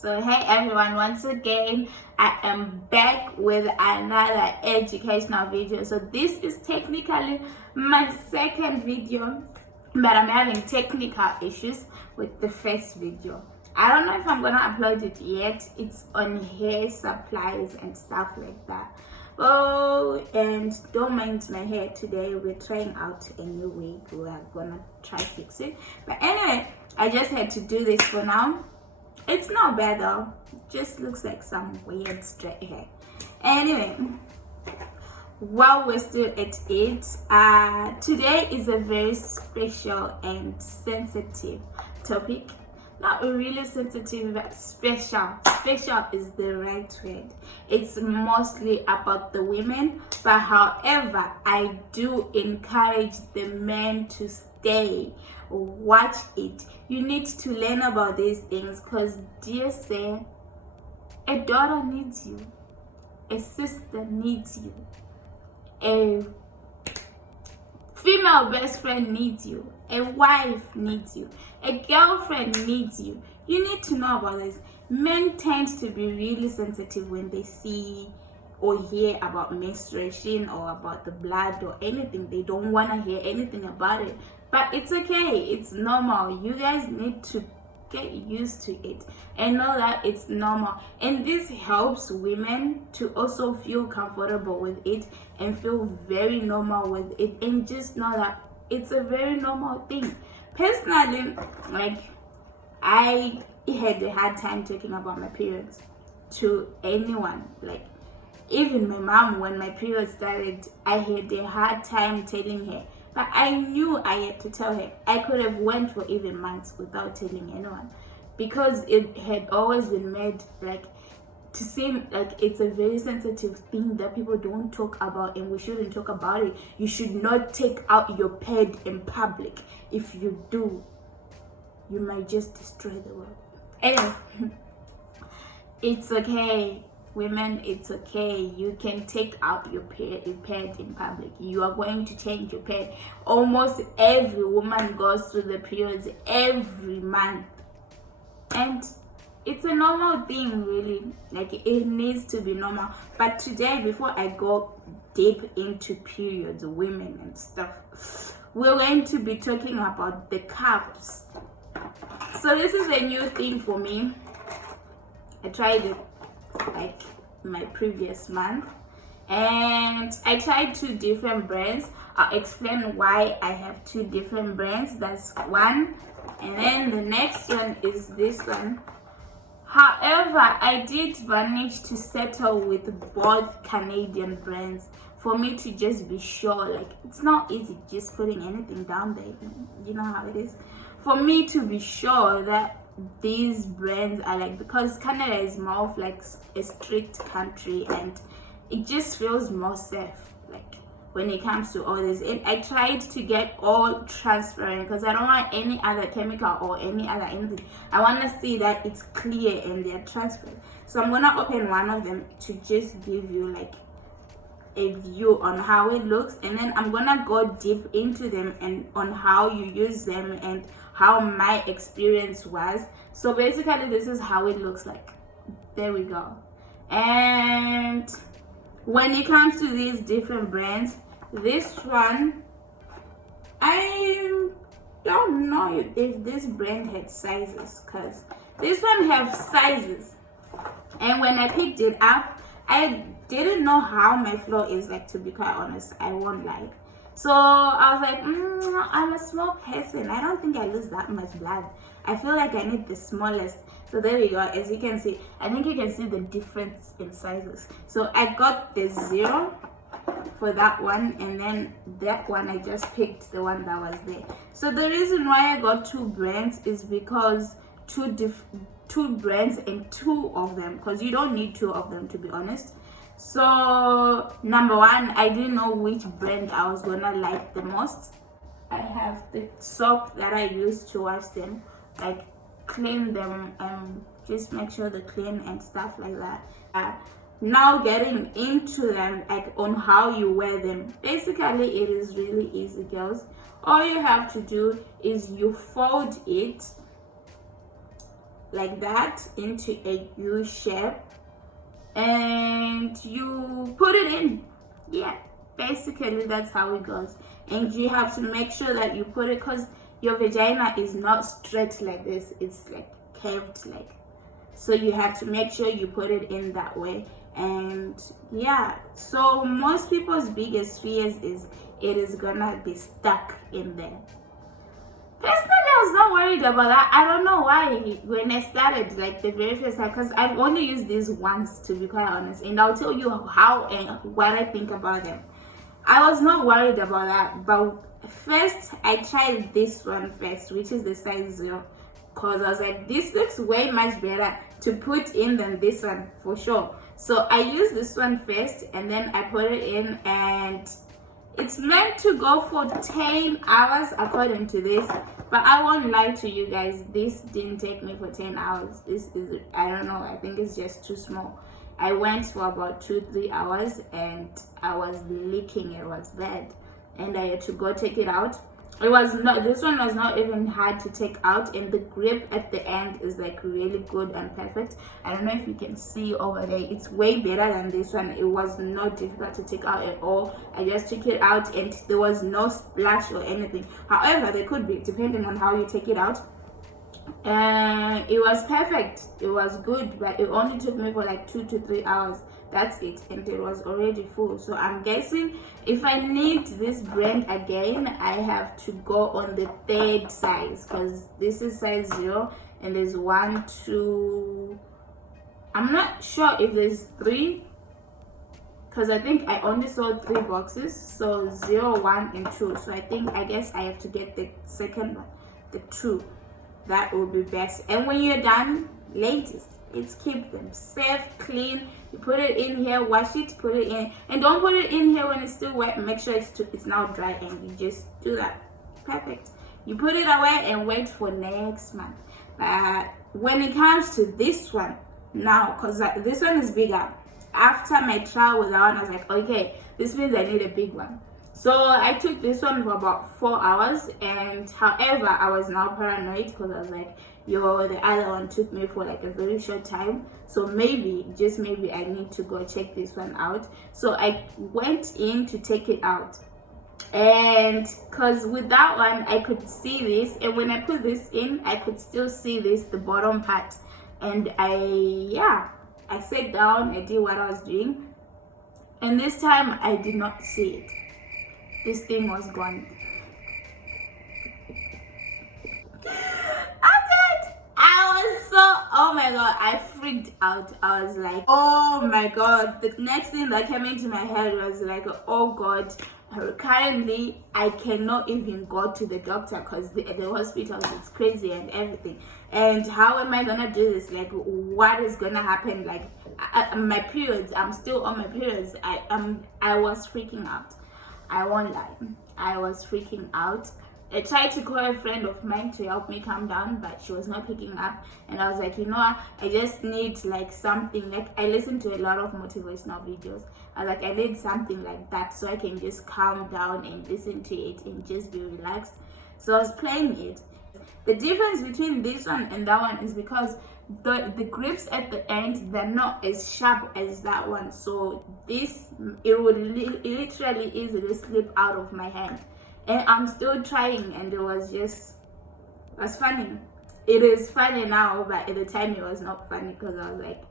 So hey everyone, once again I am back with another educational video. So this is technically my second video, but I'm having technical issues with the first video. I don't know if I'm gonna upload it yet. It's on hair supplies and stuff like that. Oh, and don't mind my hair today. We're trying out a new wig. We are gonna try fix it. But anyway, I just had to do this for now. It's not bad though. It just looks like some weird straight hair. Anyway, while we're still at it, today is a very special and sensitive topic. Not really sensitive, but special. Special is the right word. It's mostly about the women, but however, I do encourage the men to stay, watch it. You need to learn about these things because, dear say, a daughter needs you, a sister needs you, a female best friend needs you, a wife needs you, a girlfriend needs you. You need to know about this. Men tend to be really sensitive when they see or hear about menstruation or about the blood or anything. They don't want to hear anything about it, but it's okay. It's normal. You guys need to get used to it and know that it's normal, and this helps women to also feel comfortable with it and feel very normal with it, and just know that it's a very normal thing. Personally, like, I had a hard time talking about my periods to anyone. Like, even my mom, when my period started, I had a hard time telling her, but I knew I had to tell her. I could have went for even months without telling anyone, because it had always been made like to seem like it's a very sensitive thing that people don't talk about, and we shouldn't talk about it. You should not take out your pad in public. If you do, you might just destroy the world. Anyway, it's okay. Women, it's okay. You can take out your pad in public. You are going to change your pad. Almost every woman goes through the periods every month, and it's a normal thing, really. Like, it needs to be normal. But today, before I go deep into periods, women and stuff, we're going to be talking about the cups. So this is a new thing for me. I tried it like my previous month, and I tried 2 different brands. I'll explain why I have 2 different brands. That's one, and then the next one is this one. However, I did manage to settle with both Canadian brands for me to just be sure. Like, it's not easy just putting anything down there, you know how it is. For me to be sure that these brands are like, because Canada is more of like a strict country, and it just feels more safe, like, when it comes to all this. And I tried to get all transparent because I don't want any other chemical or any other anything. I want to see that it's clear and they're transparent. So I'm gonna open one of them to just give you like a view on how it looks, and then I'm gonna go deep into them and on how you use them and how my experience was. So basically, this is how it looks like. There we go. And when it comes to these different brands, this one, I don't know if this brand had sizes, because this one have sizes, and when I picked it up, I didn't know how my flow is, like, to be quite honest. I won't lie. So I was like, I'm a small person. I don't think I lose that much blood. I feel like I need the smallest. So there we go. As you can see, I think you can see the difference in sizes. So I got the 0 for that one, and then that one I just picked the one that was there. So the reason why I got 2 brands is because 2 brands and 2 of them, because you don't need 2 of them, to be honest. So number one, I didn't know which brand I was gonna like the most. I have the soap that I use to wash them, like clean them, just make sure they're clean and stuff like that. Now getting into them, like on how you wear them, basically it is really easy, girls. All you have to do is you fold it like that into a U shape, and you put it in. Yeah, basically that's how it goes. And you have to make sure that you put it, because your vagina is not straight like this, it's like curved, like, so you have to make sure you put it in that way. And yeah, so most people's biggest fears is it is gonna be stuck in there. Personally, I was not worried about that. I don't know why. When I started, like the very first time, because I've only used these once, to be quite honest, and I'll tell you how and what I think about them. I was not worried about that, but first I tried this one first, which is the size 0, because I was like, this looks way much better to put in than this one for sure. So I used this one first, and then I put it in, and it's meant to go for 10 hours according to this, but I won't lie to you guys, this didn't take me for 10 hours. This is, I don't know, I think it's just too small. I went for about 2-3 hours and I was leaking. It was bad, and I had to go take it out. It was not, this one was not even hard to take out, and the grip at the end is like really good and perfect. I don't know if you can see over there, it's way better than this one. It was not difficult to take out at all. I just took it out and there was no splash or anything. However, there could be, depending on how you take it out. It was perfect, it was good, but it only took me for like 2 to 3 hours. That's it, and it was already full. So I'm guessing if I need this brand again, I have to go on the 3rd size, because this is size 0 and there's 1, 2, I'm not sure if there's 3, because I think I only saw 3 boxes, so 0, 1 and 2. So I guess I have to get the second one, the 2. That will be best. And when you're done, ladies, it's keep them safe, clean. You put it in here, wash it, put it in, and don't put it in here when it's still wet. Make sure it's now dry, and you just do that. Perfect. You put it away and wait for next month. When it comes to this one now, because this one is bigger, after my trial with that one, I was like, okay, this means I need a big one. So I took this one for about 4 hours, and however, I was now paranoid, because I was like, yo, the other one took me for like a very short time, so maybe, just maybe, I need to go check this one out. So I went in to take it out, and because with that one I could see this, and when I put this in, I could still see this, the bottom part, and I sat down, I did what I was doing, and this time I did not see it. This thing was gone. Oh my god, I freaked out. I was like, oh my god. The next thing that came into my head was like, oh god, currently I cannot even go to the doctor, because the hospital is crazy and everything. And how am I gonna do this? Like, what is gonna happen? Like, my periods, I'm still on my periods. I was freaking out. I won't lie, I was freaking out. I tried to call a friend of mine to help me calm down, but she was not picking up. And I was like, you know what? I just need like something. Like, I listen to a lot of motivational videos. I was like, I need something like that so I can just calm down and listen to it and just be relaxed. So I was playing it. The difference between this one and that one is because the grips at the end, they're not as sharp as that one. So this, it would literally easily slip out of my hand. And I'm still trying, and it was funny. It is funny now, but at the time it was not funny, because I was like,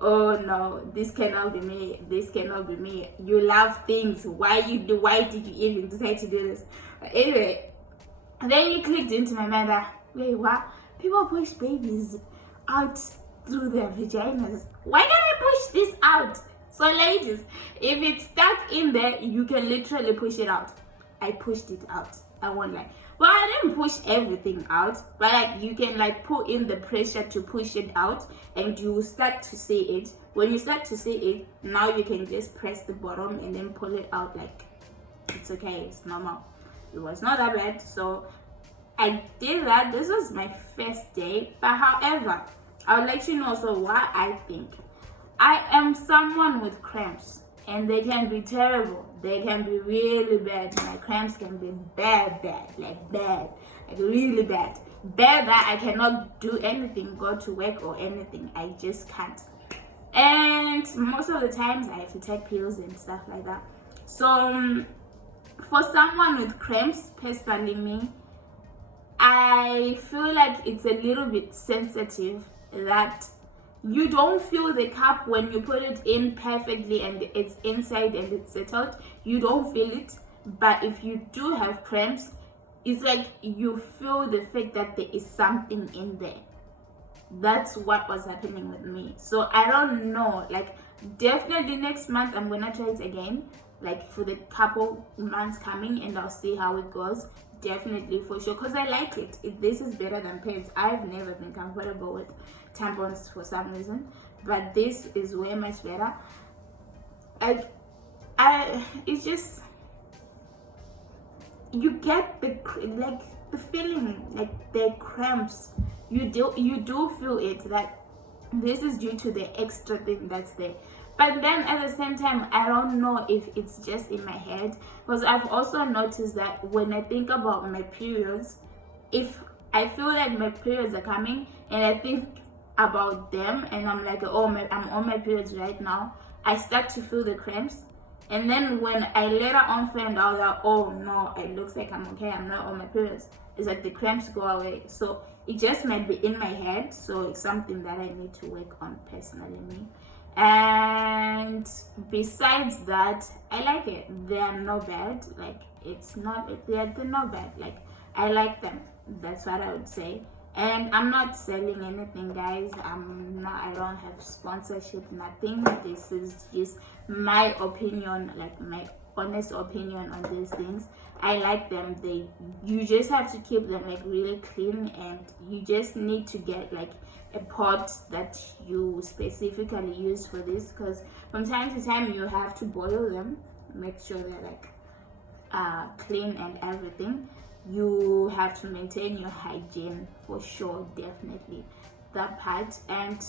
oh no, this cannot be me. This cannot be me. You love things. Why did you even decide to do this? But anyway, then you clicked into my mind that, wait, what? People push babies out through their vaginas. Why can't I push this out? So ladies, if it's stuck in there, you can literally push it out. I pushed it out. I won't lie. Well, I didn't push everything out, but like, you can like put in the pressure to push it out, and you start to see it. When you start to see it, now you can just press the bottom and then pull it out. Like, it's okay, it's normal. It was not that bad. So I did that. This was my first day, but however, I'll let you know so what I think. I am someone with cramps, and they can be terrible. They can be really bad. My cramps can be bad, like really bad. Bear that I cannot do anything, go to work or anything. I just can't. And most of the times I have to take pills and stuff like that. So for someone with cramps, personally me, I feel like it's a little bit sensitive that you don't feel the cup when you put it in perfectly and it's inside and it's settled. You don't feel it. But if you do have cramps, it's like you feel the fact that there is something in there. That's what was happening with me. So I don't know, like definitely next month I'm gonna try it again, like for the couple months coming, and I'll see how it goes. Definitely, for sure, because I like it. This is better than pads. I've never been comfortable with tampons for some reason, but this is way much better. It's just, you get the feeling, like the cramps. You do feel it, that this is due to the extra thing that's there. But then at the same time, I don't know if it's just in my head, because I've also noticed that when I think about my periods, if I feel like my periods are coming and I think about them and I'm like, oh, I'm on my periods right now, I start to feel the cramps. And then when I later on find out that, oh no, it looks like I'm okay, I'm not on my periods, it's like the cramps go away. So it just might be in my head. So it's something that I need to work on personally, me. And besides that, I like it. They are not bad. Like, they're not bad. Like, I like them. That's what I would say. And I'm not selling anything, guys. I don't have sponsorship, nothing. This is just my opinion, like my honest opinion on these things. I like them. You just have to keep them like really clean, and you just need to get like a pot that you specifically use for this, because from time to time you have to boil them, make sure they're like clean and everything. You have to maintain your hygiene for sure, definitely that part. And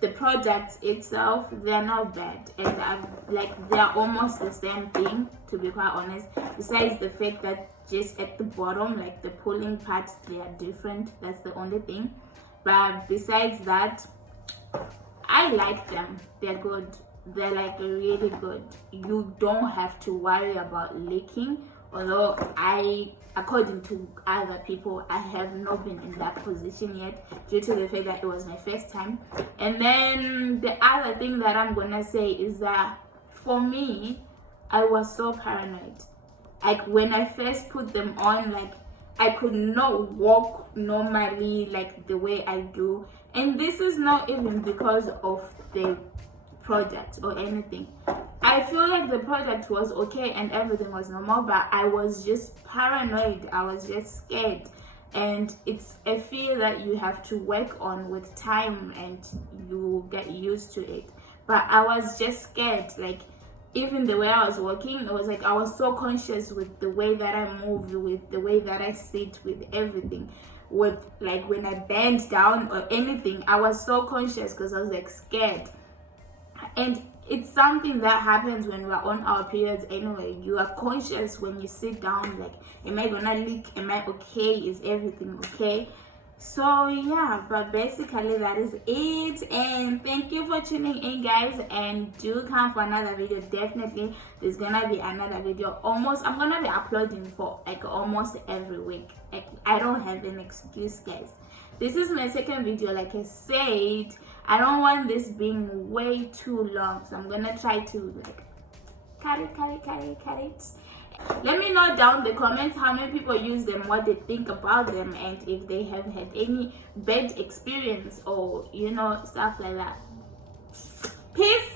the products itself, they're not bad, and they're almost the same thing, to be quite honest, besides the fact that just at the bottom, like the pulling parts, they are different. That's the only thing. But besides that, I like them. They're good. They're like really good. You don't have to worry about leaking, although according to other people, I have not been in that position yet, due to the fact that it was my first time. And then the other thing that I'm gonna say is that for me, I was so paranoid. Like when I first put them on, like I could not walk normally like the way I do. And this is not even because of the product or anything. I feel like the product was okay and everything was normal, but I was just paranoid. I was just scared. And it's a fear that you have to work on with time, and you get used to it. But I was just scared. Like, even the way I was walking, it was like I was so conscious with the way that I move, with the way that I sit, with everything. With like when I bend down or anything, I was so conscious because I was like scared. And it's something that happens when we're on our periods anyway. You are conscious when you sit down, like, am I gonna leak? Am I okay? Is everything okay? So yeah, but basically that is it. And thank you for tuning in, guys, and do come for another video. Definitely there's gonna be another video. I'm gonna be uploading for like almost every week. Like, I don't have an excuse, guys. This is my second video. Like I said, I don't want this being way too long, so I'm gonna try to like cut it. Let me know down the comments how many people use them, what they think about them, and if they have had any bad experience or stuff like that. Peace.